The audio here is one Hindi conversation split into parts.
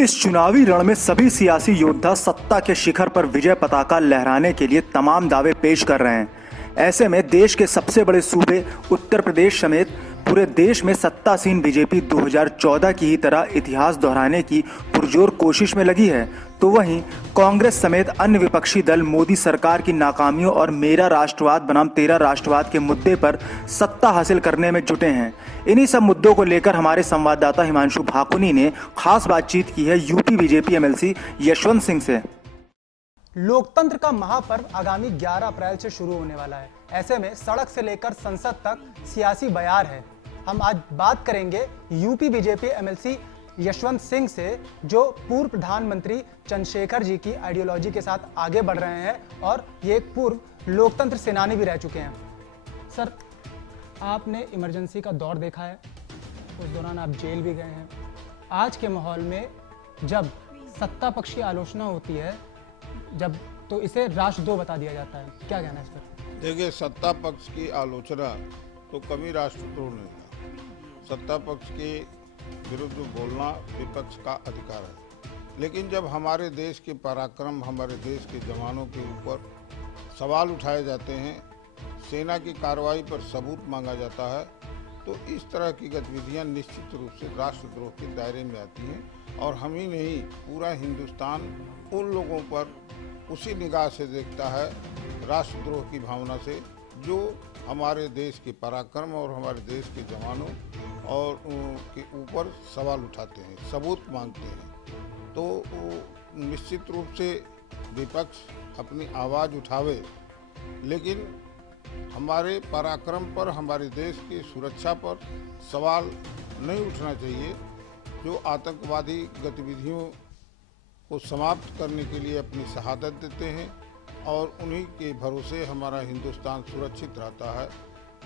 इस चुनावी रण में सभी सियासी योद्धा सत्ता के शिखर पर विजय पताका लहराने के लिए तमाम दावे पेश कर रहे हैं। ऐसे में देश के सबसे बड़े सूबे उत्तर प्रदेश समेत पूरे देश में सत्तासीन बीजेपी 2014 की ही तरह इतिहास दोहराने की पुरजोर कोशिश में लगी है, तो वहीं कांग्रेस समेत अन्य विपक्षी दल मोदी सरकार की नाकामियों और मेरा राष्ट्रवाद बनाम तेरा राष्ट्रवाद के मुद्दे पर सत्ता हासिल करने में जुटे हैं। इन्हीं सब मुद्दों को लेकर हमारे संवाददाता हिमांशु भाकुनी ने खास बातचीत की है UP BJP MLC Yashwant Singh से। लोकतंत्र का महापर्व आगामी 11 अप्रैल से शुरू होने वाला है। ऐसे में सड़क से लेकर संसद तक सियासी बयार है। हम आज बात करेंगे UP BJP MLC Yashwant Singh से, जो पूर्व प्रधानमंत्री चंद्रशेखर जी की आइडियोलॉजी के साथ आगे बढ़ रहे हैं और ये एक पूर्व लोकतंत्र सेनानी भी रह चुके हैं। सर, आपने इमरजेंसी का दौर देखा है, उस दौरान आप जेल भी गए हैं। आज के माहौल में जब सत्ता पक्ष की आलोचना होती है तो इसे राष्ट्रद्रोह बता दिया जाता है, क्या कहना है इस पर? देखिए, सत्ता पक्ष की आलोचना तो कभी राष्ट्रद्रोह नहीं है। सत्ता पक्ष के विरुद्ध बोलना विपक्ष का अधिकार है, लेकिन जब हमारे देश के पराक्रम, हमारे देश के जवानों के ऊपर सवाल उठाए जाते हैं, सेना की कार्रवाई पर सबूत मांगा जाता है, तो इस तरह की गतिविधियां निश्चित रूप से राष्ट्रद्रोह के दायरे में आती हैं। और हम ही नहीं, पूरा हिंदुस्तान उन लोगों पर उसी निगाह से देखता है, राष्ट्रद्रोह की भावना से, जो हमारे देश के पराक्रम और हमारे देश के जवानों और के ऊपर सवाल उठाते हैं, सबूत मांगते हैं। तो निश्चित रूप से विपक्ष अपनी आवाज़ उठावे, लेकिन हमारे पराक्रम पर, हमारे देश की सुरक्षा पर सवाल नहीं उठना चाहिए। जो आतंकवादी गतिविधियों को समाप्त करने के लिए अपनी शहादत देते हैं और उन्हीं के भरोसे हमारा हिंदुस्तान सुरक्षित रहता है।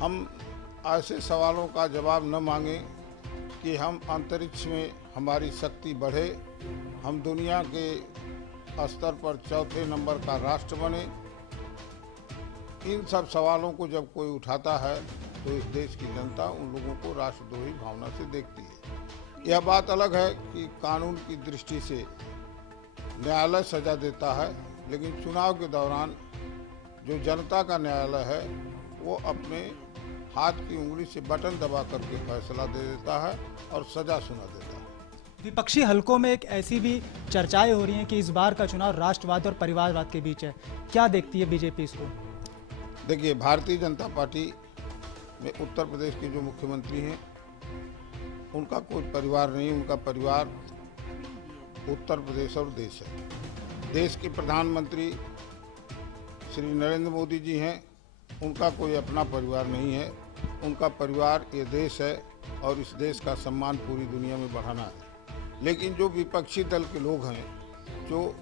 हम ऐसे सवालों का जवाब न मांगें कि हम अंतरिक्ष में हमारी शक्ति बढ़े, हम दुनिया के स्तर पर चौथे नंबर का राष्ट्र बने। इन सब सवालों को जब कोई उठाता है तो इस देश की जनता उन लोगों को राष्ट्रद्रोही भावना से देखती है। यह बात अलग है कि कानून की दृष्टि से न्यायालय सजा देता है, लेकिन चुनाव के दौरान जो जनता का न्यायालय है वो अपने हाथ की उंगली से बटन दबा करके फैसला दे देता है और सजा सुना देता है। विपक्षी हलकों में एक ऐसी भी चर्चाएं हो रही हैं कि इस बार का चुनाव राष्ट्रवाद और परिवारवाद के बीच है। क्या देखती है बीजेपी इसको? देखिए, भारतीय जनता पार्टी में उत्तर प्रदेश के जो मुख्यमंत्री हैं, उनका कोई परिवार नहीं, उनका परिवार उत्तर प्रदेश और देश है। देश के प्रधानमंत्री श्री नरेंद्र मोदी जी हैं, उनका कोई अपना परिवार नहीं है। उनका परिवार ये देश है और इस देश का सम्मान पूरी दुनिया में बढ़ाना है। लेकिन जो विपक्षी दल के लोग हैं, जो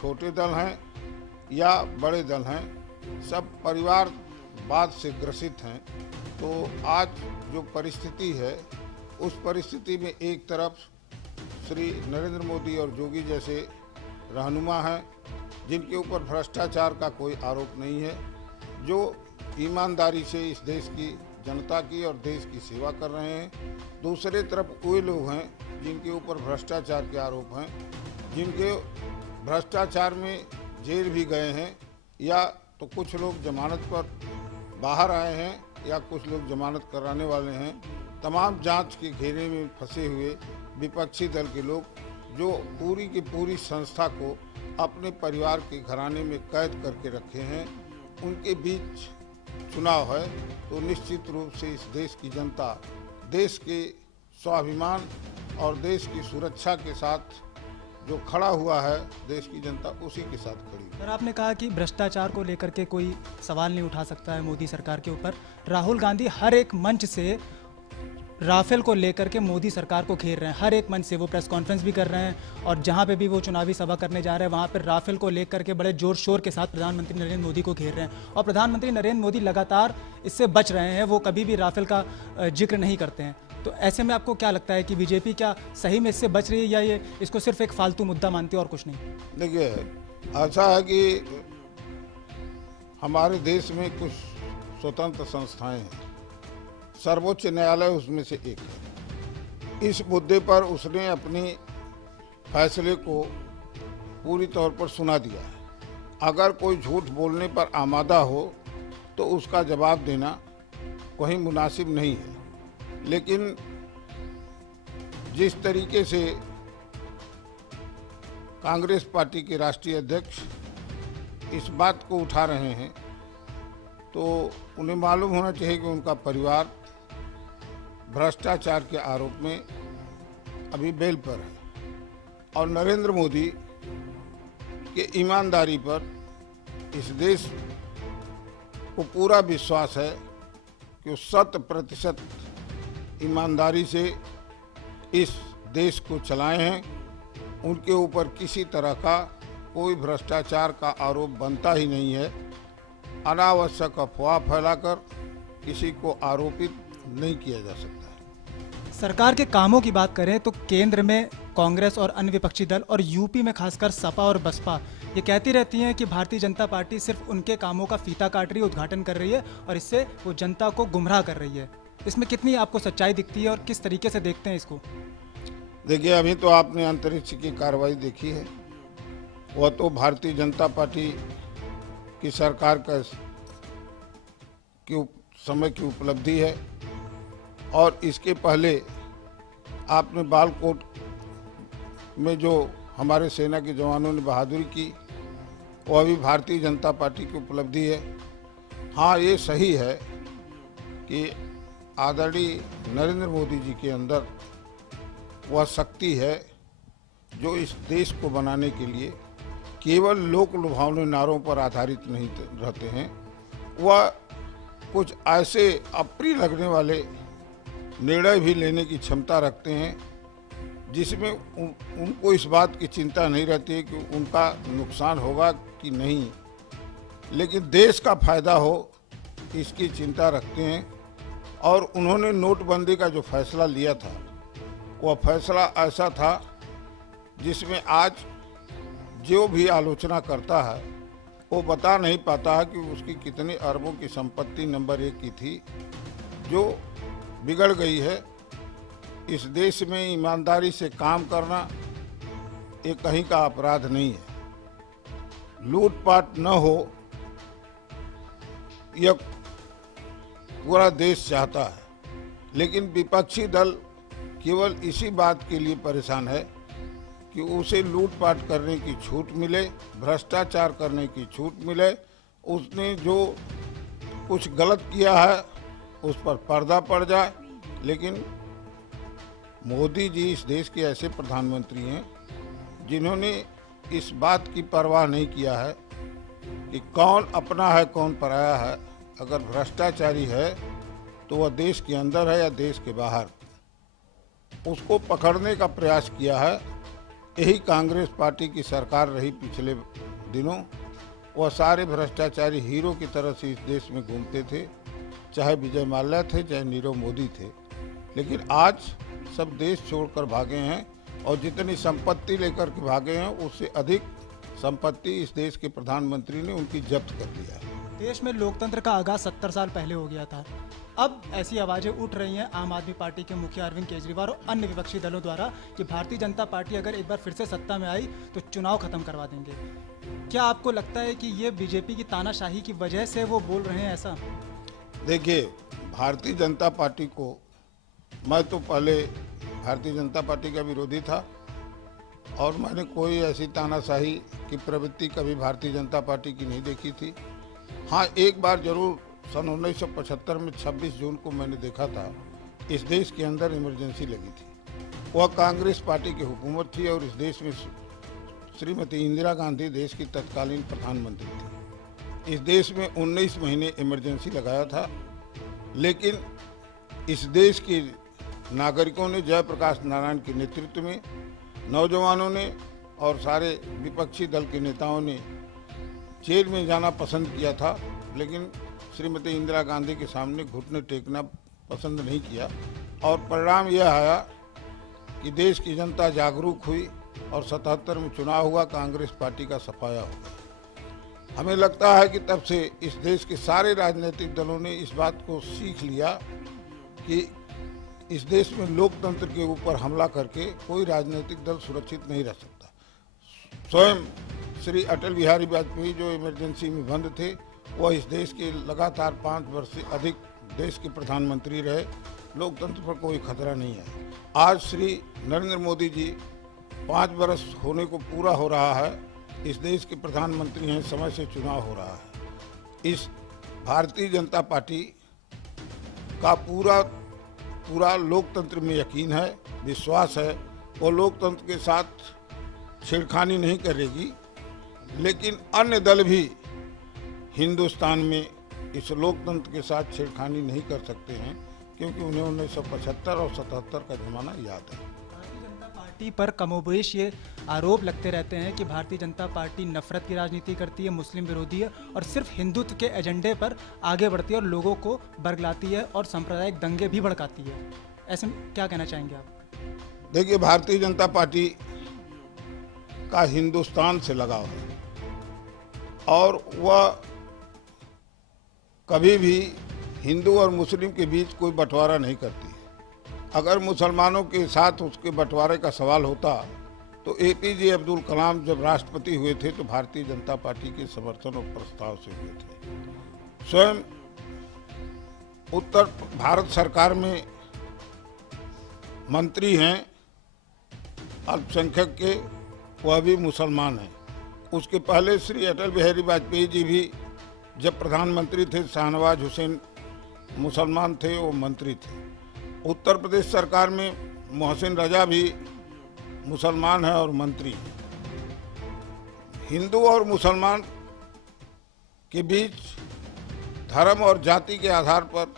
छोटे दल हैं या बड़े दल हैं, सब परिवारवाद से ग्रसित हैं। तो आज जो परिस्थिति है, उस परिस्थिति में एक तरफ श्री नरेंद्र मोदी और योगी जैसे रहनुमा हैं, जिनके ऊपर भ्रष्टाचार का कोई आरोप नहीं है, जो ईमानदारी से इस देश की जनता की और देश की सेवा कर रहे हैं। दूसरे तरफ कोई लोग हैं जिनके ऊपर भ्रष्टाचार के आरोप हैं, जिनके भ्रष्टाचार में जेल भी गए हैं, या तो कुछ लोग जमानत पर बाहर आए हैं या कुछ लोग जमानत कराने वाले हैं। तमाम जांच के घेरे में फंसे हुए विपक्षी दल के लोग, जो पूरी की पूरी संस्था को अपने परिवार के घराने में कैद करके रखे हैं, उनके बीच चुनाव है। तो निश्चित रूप से इस देश की जनता देश के स्वाभिमान और देश की सुरक्षा के साथ जो खड़ा हुआ है, देश की जनता उसी के साथ खड़ी है। सर, आपने कहा कि भ्रष्टाचार को लेकर के कोई सवाल नहीं उठा सकता है मोदी सरकार के ऊपर। राहुल गांधी हर एक मंच से राफेल को लेकर के मोदी सरकार को घेर रहे हैं। हर एक मंच से वो प्रेस कॉन्फ्रेंस भी कर रहे हैं और जहां पे भी वो चुनावी सभा करने जा रहे हैं, वहां पर राफेल को लेकर के बड़े जोर शोर के साथ प्रधानमंत्री नरेंद्र मोदी को घेर रहे हैं। और प्रधानमंत्री नरेंद्र मोदी लगातार इससे बच रहे हैं, वो कभी भी राफेल का जिक्र नहीं करते हैं। तो ऐसे में आपको क्या लगता है कि बीजेपी क्या सही में इससे बच रही है, या ये इसको सिर्फ एक फालतू मुद्दा मानती है और कुछ नहीं? देखिए, ऐसा है कि हमारे देश में कुछ स्वतंत्र संस्थाएं हैं, सर्वोच्च न्यायालय उसमें से एक है। इस मुद्दे पर उसने अपनी फैसले को पूरी तौर पर सुना दिया है। अगर कोई झूठ बोलने पर आमादा हो तो उसका जवाब देना कोई मुनासिब नहीं है, लेकिन जिस तरीके से कांग्रेस पार्टी के राष्ट्रीय अध्यक्ष इस बात को उठा रहे हैं तो उन्हें मालूम होना चाहिए कि उनका परिवार भ्रष्टाचार के आरोप में अभी बेल पर है और नरेंद्र मोदी के ईमानदारी पर इस देश को पूरा विश्वास है कि वो 100% ईमानदारी से इस देश को चलाए हैं। उनके ऊपर किसी तरह का कोई भ्रष्टाचार का आरोप बनता ही नहीं है। अनावश्यक अफवाह फैलाकर किसी को आरोपित नहीं किया जा सकता है। सरकार के कामों की बात करें तो केंद्र में कांग्रेस और अन्य विपक्षी दल और यूपी में खासकर सपा और बसपा ये कहती रहती हैं कि भारतीय जनता पार्टी सिर्फ उनके कामों का फीता काट रही है, उद्घाटन कर रही है और इससे वो जनता को गुमराह कर रही है। इसमें कितनी आपको सच्चाई दिखती है और किस तरीके से देखते हैं इसको? देखिए, अभी तो आपने अंतरिक्ष की कार्रवाई देखी है, वह तो भारतीय जनता पार्टी की सरकार का समय की उपलब्धि है। और इसके पहले आपने बालाकोट में जो हमारे सेना के जवानों ने बहादुरी की, वह भी भारतीय जनता पार्टी की उपलब्धि है। हाँ, ये सही है कि आदरणीय नरेंद्र मोदी जी के अंदर वह शक्ति है जो इस देश को बनाने के लिए केवल लोक लुभावने नारों पर आधारित नहीं रहते हैं। वह कुछ ऐसे अप्रिय लगने वाले निर्णय भी लेने की क्षमता रखते हैं जिसमें उनको इस बात की चिंता नहीं रहती है कि उनका नुकसान होगा कि नहीं, लेकिन देश का फायदा हो इसकी चिंता रखते हैं। और उन्होंने नोटबंदी का जो फैसला लिया था वह फैसला ऐसा था जिसमें आज जो भी आलोचना करता है वो बता नहीं पाता है कि उसकी कितने अरबों की संपत्ति नंबर 1 की थी जो बिगड़ गई है। इस देश में ईमानदारी से काम करना ये कहीं का अपराध नहीं है। लूटपाट न हो यह पूरा देश चाहता है, लेकिन विपक्षी दल केवल इसी बात के लिए परेशान है कि उसे लूटपाट करने की छूट मिले, भ्रष्टाचार करने की छूट मिले, उसने जो कुछ गलत किया है उस पर पर्दा पड़ जाए। लेकिन मोदी जी इस देश के ऐसे प्रधानमंत्री हैं जिन्होंने इस बात की परवाह नहीं किया है कि कौन अपना है कौन पराया है। अगर भ्रष्टाचारी है तो वह देश के अंदर है या देश के बाहर, उसको पकड़ने का प्रयास किया है। यही कांग्रेस पार्टी की सरकार रही पिछले दिनों। वह सारे भ्रष्टाचारी हीरो की तरह से इस देश में घूमते थे, चाहे विजय माल्या थे चाहे नीरव मोदी थे, लेकिन आज सब देश छोड़कर भागे हैं और जितनी संपत्ति लेकर के भागे हैं उससे अधिक संपत्ति इस देश के प्रधानमंत्री ने उनकी जब्त कर लिया है। देश में लोकतंत्र का आगाज 70 साल पहले हो गया था। अब ऐसी आवाज़ें उठ रही हैं आम आदमी पार्टी के मुखिया अरविंद केजरीवाल और अन्य विपक्षी दलों द्वारा कि भारतीय जनता पार्टी अगर एक बार फिर से सत्ता में आई तो चुनाव खत्म करवा देंगे। क्या आपको लगता है कि ये बीजेपी की तानाशाही की वजह से वो बोल रहे हैं ऐसा? देखिए, भारतीय जनता पार्टी को, मैं तो पहले भारतीय जनता पार्टी का विरोधी था और मैंने कोई ऐसी तानाशाही की प्रवृत्ति कभी भारतीय जनता पार्टी की नहीं देखी थी। हाँ, एक बार जरूर सन 1975 में 26 जून को मैंने देखा था, इस देश के अंदर इमरजेंसी लगी थी। वह कांग्रेस पार्टी की हुकूमत थी और इस देश में श्रीमती इंदिरा गांधी देश की तत्कालीन प्रधानमंत्री थी। इस देश में 19 महीने इमरजेंसी लगाया था, लेकिन इस देश के नागरिकों ने जयप्रकाश नारायण के नेतृत्व में, नौजवानों ने और सारे विपक्षी दल के नेताओं ने जेल में जाना पसंद किया था, लेकिन श्रीमती इंदिरा गांधी के सामने घुटने टेकना पसंद नहीं किया। और परिणाम यह आया कि देश की जनता जागरूक हुई और 77 में चुनाव हुआ, कांग्रेस पार्टी का सफाया हो गया। हमें लगता है कि तब से इस देश के सारे राजनीतिक दलों ने इस बात को सीख लिया कि इस देश में लोकतंत्र के ऊपर हमला करके कोई राजनीतिक दल सुरक्षित नहीं रह सकता। स्वयं श्री अटल बिहारी वाजपेयी जो इमरजेंसी में बंद थे, वह इस देश के लगातार 5 वर्ष से अधिक देश के प्रधानमंत्री रहे। लोकतंत्र पर कोई खतरा नहीं है। आज श्री नरेंद्र मोदी जी 5 वर्ष होने को पूरा हो रहा है, इस देश के प्रधानमंत्री हैं, समय से चुनाव हो रहा है। इस भारतीय जनता पार्टी का पूरा लोकतंत्र में यकीन है, विश्वास है। वो लोकतंत्र के साथ छेड़खानी नहीं करेगी, लेकिन अन्य दल भी हिंदुस्तान में इस लोकतंत्र के साथ छेड़खानी नहीं कर सकते हैं, क्योंकि उन्हें 1975 और 77 का जमाना याद है। भारतीय जनता पार्टी पर कमोबेश ये आरोप लगते रहते हैं कि भारतीय जनता पार्टी नफरत की राजनीति करती है, मुस्लिम विरोधी है और सिर्फ हिंदुत्व के एजेंडे पर आगे बढ़ती है और लोगों को बरगलाती है और सांप्रदायिक दंगे भी भड़काती है। ऐसे में क्या कहना चाहेंगे आप? देखिए, भारतीय जनता पार्टी का हिंदुस्तान से लगाव है और वह कभी भी हिंदू और मुस्लिम के बीच कोई बंटवारा नहीं करती है। अगर मुसलमानों के साथ उसके बंटवारे का सवाल होता तो एपीजे अब्दुल कलाम जब राष्ट्रपति हुए थे तो भारतीय जनता पार्टी के समर्थन और प्रस्ताव से हुए थे। स्वयं उत्तर भारत सरकार में मंत्री हैं अल्पसंख्यक के, वह भी मुसलमान हैं। उसके पहले श्री अटल बिहारी वाजपेयी जी भी जब प्रधानमंत्री थे, शाहनवाज हुसैन मुसलमान थे, वो मंत्री थे। उत्तर प्रदेश सरकार में मोहसिन रजा भी मुसलमान है और मंत्री है। हिंदू और मुसलमान के बीच धर्म और जाति के आधार पर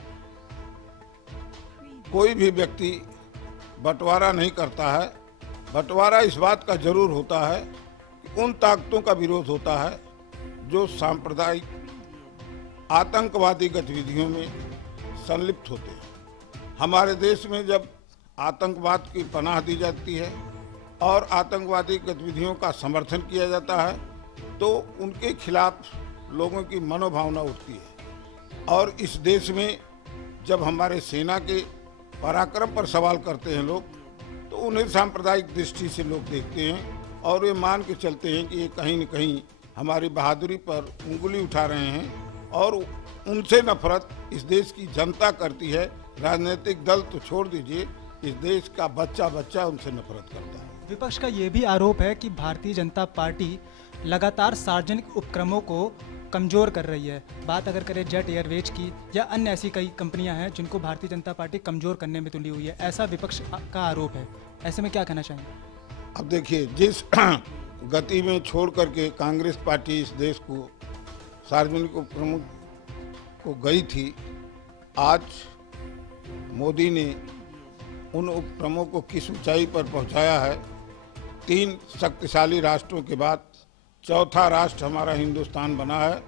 कोई भी व्यक्ति बंटवारा नहीं करता है। बंटवारा इस बात का जरूर होता है कि उन ताकतों का विरोध होता है जो सांप्रदायिक आतंकवादी गतिविधियों में संलिप्त होते हैं। हमारे देश में जब आतंकवाद की पनाह दी जाती है और आतंकवादी गतिविधियों का समर्थन किया जाता है तो उनके खिलाफ लोगों की मनोभावना उठती है। और इस देश में जब हमारे सेना के पराक्रम पर सवाल करते हैं लोग, तो उन्हें सांप्रदायिक दृष्टि से लोग देखते हैं और ये मान के चलते हैं कि ये कहीं न कहीं हमारी बहादुरी पर उंगली उठा रहे हैं और उनसे नफरत इस देश की जनता करती है। राजनीतिक दल तो छोड़ दीजिए, इस देश का बच्चा बच्चा उनसे नफरत करता है। विपक्ष का ये भी आरोप है कि भारतीय जनता पार्टी लगातार सार्वजनिक उपक्रमों को कमज़ोर कर रही है। बात अगर करें जेट एयरवेज की या अन्य ऐसी कई कंपनियां हैं जिनको भारतीय जनता पार्टी कमज़ोर करने में तुली हुई है, ऐसा विपक्ष का आरोप है। ऐसे में क्या कहना चाहेंगे? अब देखिए, जिस गति में छोड़ करके कांग्रेस पार्टी इस देश को सार्वजनिक उपक्रमों को गई थी, आज मोदी ने उन उपक्रमों को किस ऊंचाई पर पहुंचाया है। 3 शक्तिशाली राष्ट्रों के बाद चौथा राष्ट्र हमारा हिंदुस्तान बना है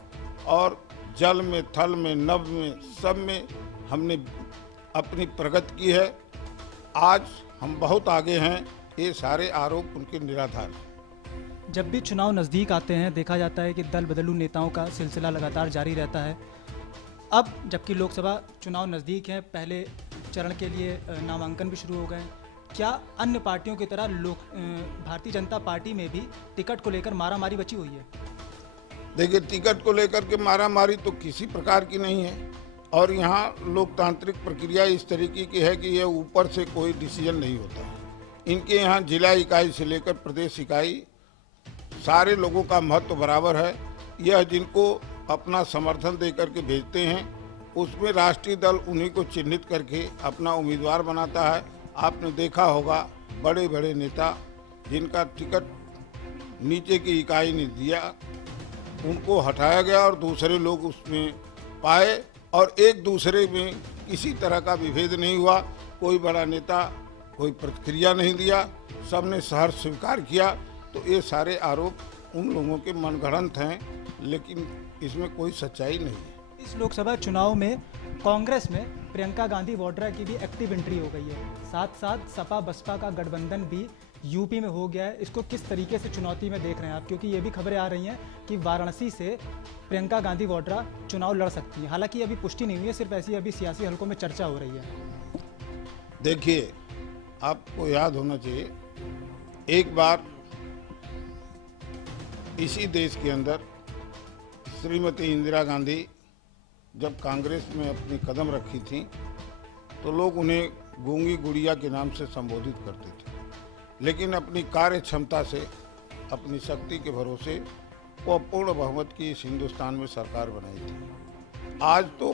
और जल में, थल में, नभ में, सब में हमने अपनी प्रगति की है। आज हम बहुत आगे हैं। ये सारे आरोप उनके निराधार हैं। जब भी चुनाव नज़दीक आते हैं देखा जाता है कि दल बदलू नेताओं का सिलसिला लगातार जारी रहता है। अब जबकि लोकसभा चुनाव नज़दीक हैं, पहले चरण के लिए नामांकन भी शुरू हो गए हैं, क्या अन्य पार्टियों की तरह भारतीय जनता पार्टी में भी टिकट को लेकर मारामारी बची हुई है? देखिए, टिकट को लेकर के मारामारी तो किसी प्रकार की नहीं है और यहाँ लोकतांत्रिक प्रक्रिया इस तरीके की है कि यह ऊपर से कोई डिसीजन नहीं होता है। इनके यहाँ जिला इकाई से लेकर प्रदेश इकाई सारे लोगों का महत्व बराबर है। यह जिनको अपना समर्थन दे करके भेजते हैं, उसमें राष्ट्रीय दल उन्हीं को चिन्हित करके अपना उम्मीदवार बनाता है। आपने देखा होगा बड़े बड़े नेता जिनका टिकट नीचे की इकाई ने दिया, उनको हटाया गया और दूसरे लोग उसमें पाए और एक दूसरे में किसी तरह का विभेद नहीं हुआ। कोई बड़ा नेता कोई प्रतिक्रिया नहीं दिया, सबने सहर्ष स्वीकार किया। तो ये सारे आरोप उन लोगों के मनगढ़ंत हैं, लेकिन इसमें कोई सच्चाई नहीं है। इस लोकसभा चुनाव में कांग्रेस में प्रियंका गांधी वाड्रा की भी एक्टिव एंट्री हो गई है। साथ साथ सपा बसपा का गठबंधन भी यूपी में हो गया है। इसको किस तरीके से चुनौती में देख रहे हैं आप? क्योंकि ये भी खबरें आ रही हैं कि वाराणसी से प्रियंका गांधी वाड्रा चुनाव लड़ सकती हैं। हालांकि अभी पुष्टि नहीं हुई है, सिर्फ ऐसी अभी सियासी हलकों में चर्चा हो रही है। देखिए, आपको याद होना चाहिए, एक बार इसी देश के अंदर श्रीमती इंदिरा गांधी जब कांग्रेस में अपनी कदम रखी थी तो लोग उन्हें गूंगी गुड़िया के नाम से संबोधित करते थे, लेकिन अपनी कार्य क्षमता से, अपनी शक्ति के भरोसे वो पूर्ण बहुमत की इस हिंदुस्तान में सरकार बनाई थी। आज तो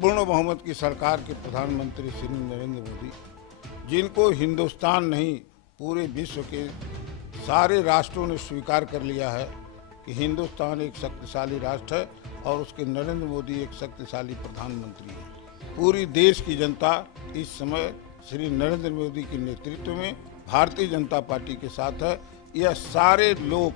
पूर्ण बहुमत की सरकार के प्रधानमंत्री श्री नरेंद्र मोदी, जिनको हिंदुस्तान नहीं पूरे विश्व के सारे राष्ट्रों ने स्वीकार कर लिया है कि हिंदुस्तान एक शक्तिशाली राष्ट्र है और उसके नरेंद्र मोदी एक शक्तिशाली प्रधानमंत्री है। पूरी देश की जनता इस समय श्री नरेंद्र मोदी के नेतृत्व में भारतीय जनता पार्टी के साथ है। यह सारे लोग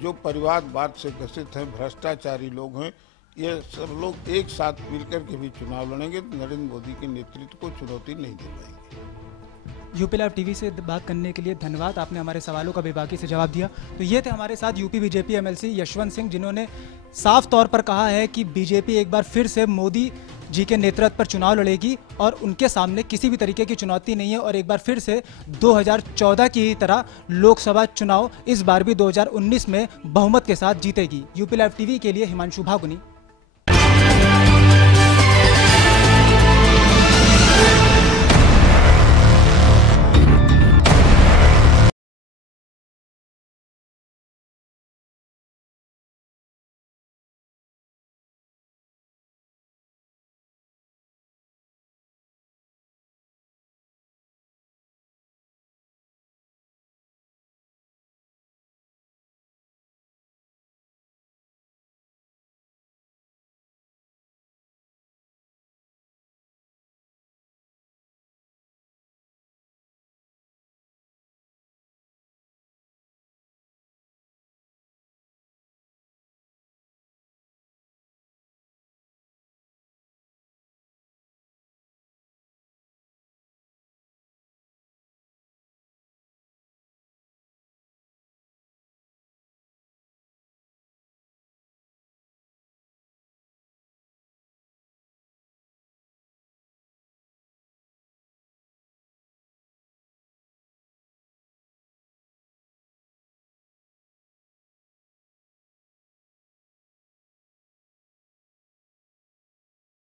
जो परिवारवाद से ग्रसित हैं, भ्रष्टाचारी लोग हैं, ये सब लोग एक साथ मिलकर के भी चुनाव लड़ेंगे, नरेंद्र मोदी के नेतृत्व को चुनौती नहीं दे पाएंगे। यूपी लाइव टीवी से बात करने के लिए धन्यवाद। आपने हमारे सवालों का बेबाकी से जवाब दिया। तो ये थे हमारे साथ UP BJP MLC Yashwant Singh, जिन्होंने साफ तौर पर कहा है कि बीजेपी एक बार फिर से मोदी जी के नेतृत्व पर चुनाव लड़ेगी और उनके सामने किसी भी तरीके की चुनौती नहीं है और एक बार फिर से 2014 की तरह लोकसभा चुनाव इस बार भी 2019 में बहुमत के साथ जीतेगी। यूपी लाइव टीवी के लिए हिमांशु भागुनी,